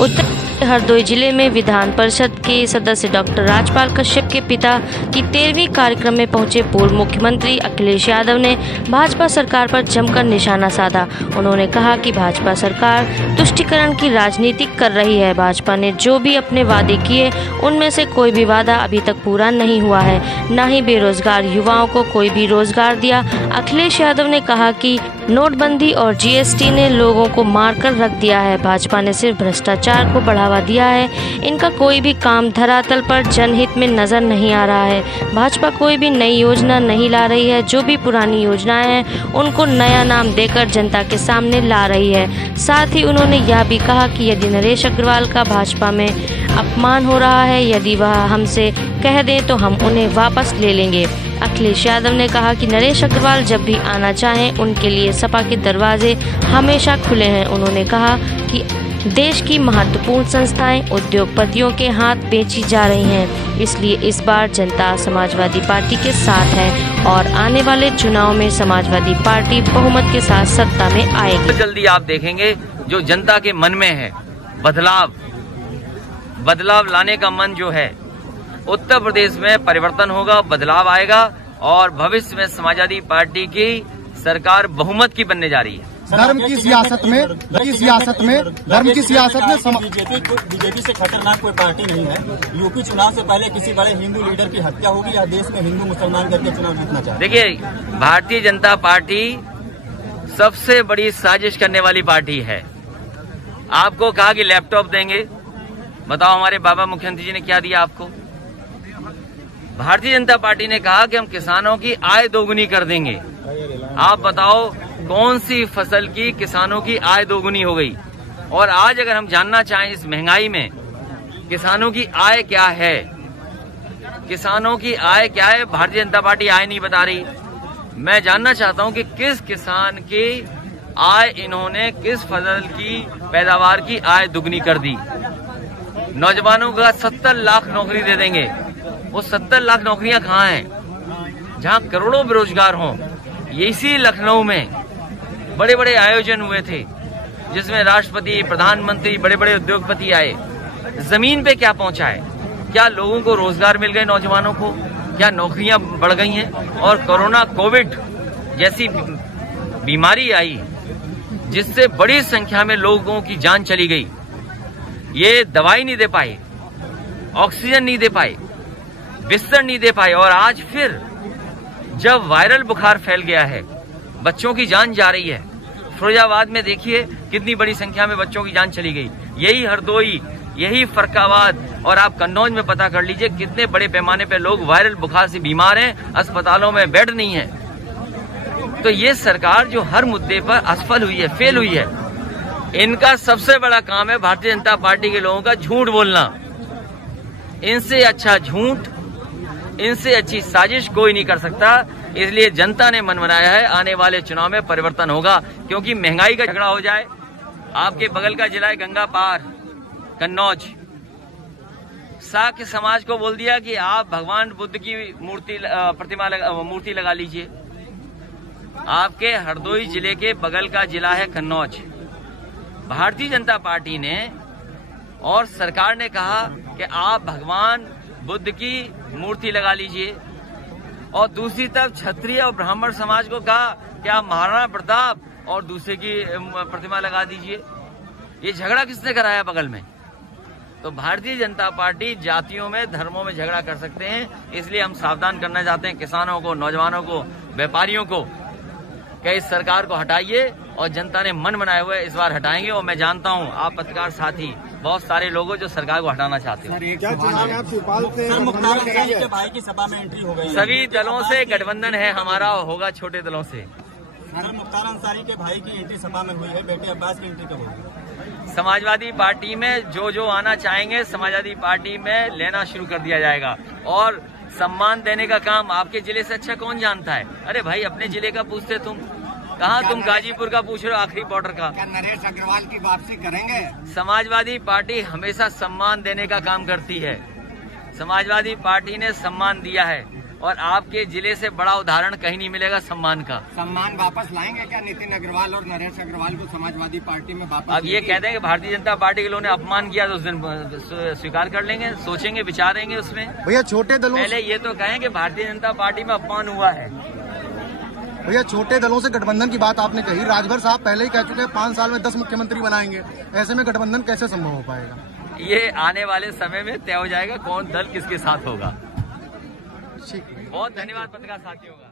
उत्तर हरदोई जिले में विधान परिषद के सदस्य डॉक्टर राजपाल कश्यप के पिता की 13वीं कार्यक्रम में पहुंचे पूर्व मुख्यमंत्री अखिलेश यादव ने भाजपा सरकार पर जमकर निशाना साधा। उन्होंने कहा कि भाजपा सरकार तुष्टीकरण की राजनीति कर रही है। भाजपा ने जो भी अपने वादे किए उनमें से कोई भी वादा अभी तक पूरा नहीं हुआ है, न ही बेरोजगार युवाओं को कोई भी रोजगार दिया। अखिलेश यादव ने कहा कि नोटबंदी और जीएसटी ने लोगों को मारकर रख दिया है। भाजपा ने सिर्फ भ्रष्टाचार को बढ़ावा दिया है। इनका कोई भी काम धरातल पर जनहित में नजर नहीं आ रहा है। भाजपा कोई भी नई योजना नहीं ला रही है। जो भी पुरानी योजनाएं हैं उनको नया नाम देकर जनता के सामने ला रही है। साथ ही उन्होंने यह भी कहा कि यदि नरेश अग्रवाल का भाजपा में अपमान हो रहा है, यदि वह हमसे कह दें तो हम उन्हें वापस ले लेंगे। अखिलेश यादव ने कहा कि नरेश अग्रवाल जब भी आना चाहें उनके लिए सपा के दरवाजे हमेशा खुले हैं। उन्होंने कहा कि देश की महत्वपूर्ण संस्थाएं उद्योगपतियों के हाथ बेची जा रही हैं, इसलिए इस बार जनता समाजवादी पार्टी के साथ है और आने वाले चुनाव में समाजवादी पार्टी बहुमत के साथ सत्ता में आएगी। जल्दी आप देखेंगे जो जनता के मन में है बदलाव लाने का मन जो है, उत्तर प्रदेश में परिवर्तन होगा, बदलाव आएगा और भविष्य में समाजवादी पार्टी की सरकार बहुमत की बनने जा रही है। धर्म की सियासत में बीजेपी से खतरनाक कोई पार्टी नहीं है। यूपी चुनाव से पहले किसी बड़े हिंदू लीडर की हत्या होगी या देश में हिंदू मुसलमान करके चुनाव जीतना चाहते? देखिए, भारतीय जनता पार्टी सबसे बड़ी साजिश करने वाली पार्टी है। आपको कहा कि लैपटॉप देंगे, बताओ हमारे बाबा मुख्यमंत्री जी ने क्या दिया आपको? भारतीय जनता पार्टी ने कहा कि हम किसानों की आय दोगुनी कर देंगे। आप बताओ कौन सी फसल की किसानों की आय दोगुनी हो गई? और आज अगर हम जानना चाहें इस महंगाई में किसानों की आय क्या है, किसानों की आय क्या है, भारतीय जनता पार्टी आय नहीं बता रही। मैं जानना चाहता हूं कि किस किसान की आय इन्होंने, किस फसल की पैदावार की आय दुगनी कर दी। नौजवानों का 70 लाख नौकरी दे देंगे। वो 70 लाख नौकरियां कहाँ हैं जहां करोड़ों बेरोजगार हों? इसी लखनऊ में बड़े बड़े आयोजन हुए थे जिसमें राष्ट्रपति, प्रधानमंत्री, बड़े बड़े उद्योगपति आए। जमीन पे क्या पहुंचा है? क्या लोगों को रोजगार मिल गए? नौजवानों को क्या नौकरियां बढ़ गई हैं? और कोरोना, कोविड जैसी बीमारी आई जिससे बड़ी संख्या में लोगों की जान चली गई। ये दवाई नहीं दे पाए, ऑक्सीजन नहीं दे पाए, बिस्तर नहीं दे पाए, और आज फिर जब वायरल बुखार फैल गया है, बच्चों की जान जा रही है। फिरोजाबाद में देखिए कितनी बड़ी संख्या में बच्चों की जान चली गई। यही हरदोई, यही फरक्काबाद, और आप कन्नौज में पता कर लीजिए कितने बड़े पैमाने पे लोग वायरल बुखार से बीमार हैं, अस्पतालों में बेड नहीं है। तो ये सरकार जो हर मुद्दे पर असफल हुई है, फेल हुई है, इनका सबसे बड़ा काम है भारतीय जनता पार्टी के लोगों का झूठ बोलना। इनसे अच्छा झूठ, इनसे अच्छी साजिश कोई नहीं कर सकता। इसलिए जनता ने मन बनाया है आने वाले चुनाव में परिवर्तन होगा, क्योंकि महंगाई का झगड़ा हो जाए। आपके बगल का जिला है गंगा पार, कन्नौज। साक्य समाज को बोल दिया कि आप भगवान बुद्ध की मूर्ति लगा लीजिए। आपके हरदोई जिले के बगल का जिला है कन्नौज। भारतीय जनता पार्टी ने और सरकार ने कहा कि आप भगवान बुद्ध की मूर्ति लगा लीजिए, और दूसरी तरफ क्षत्रिय और ब्राह्मण समाज को कहा कि आप महाराणा प्रताप और दूसरे की प्रतिमा लगा दीजिए। ये झगड़ा किसने कराया बगल में? तो भारतीय जनता पार्टी जातियों में, धर्मों में झगड़ा कर सकते हैं। इसलिए हम सावधान करना चाहते हैं किसानों को, नौजवानों को, व्यापारियों को कि इस सरकार को हटाइए, और जनता ने मन बनाए हुए इस बार हटाएंगे। और मैं जानता हूं आप पत्रकार साथी बहुत सारे लोग जो सरकार को हटाना चाहते हो। भाई की सभा में एंट्री हो गई। सभी दलों से गठबंधन है हमारा, होगा छोटे दलों से। मुख्तार अंसारी के भाई की एंट्री सभा में हुई है, बेटे अब्बास की एंट्री कब होगी? समाजवादी पार्टी में जो आना चाहेंगे समाजवादी पार्टी में लेना शुरू कर दिया जाएगा। और सम्मान देने का काम आपके जिले से अच्छा कौन जानता है? अरे भाई, अपने जिले का पूछते तुम, कहाँ तुम गाजीपुर का पूछ रहे हो, आखिरी बॉर्डर का। क्या नरेश अग्रवाल की वापसी करेंगे? समाजवादी पार्टी हमेशा सम्मान देने का काम करती है। समाजवादी पार्टी ने सम्मान दिया है। और आपके जिले से बड़ा उदाहरण कहीं नहीं मिलेगा सम्मान का। सम्मान वापस लाएंगे क्या नितिन अग्रवाल और नरेश अग्रवाल को समाजवादी पार्टी में वापस? अब ये कहते हैं कि भारतीय जनता पार्टी के लोगों ने अपमान किया तो उस दिन स्वीकार कर लेंगे, सोचेंगे, विचारेंगे उसमें। भैया छोटे दलों पहले ये तो कहें कि भारतीय जनता पार्टी में अपमान हुआ है। भैया छोटे दलों से गठबंधन की बात आपने कही, राजभर साहब पहले ही कह चुके हैं 5 साल में 10 मुख्यमंत्री बनाएंगे, ऐसे में गठबंधन कैसे संभव हो पाएगा? ये आने वाले समय में तय हो जाएगा कौन दल किसके साथ होगा। ठीक, बहुत धन्यवाद पत्रकार साथियों का।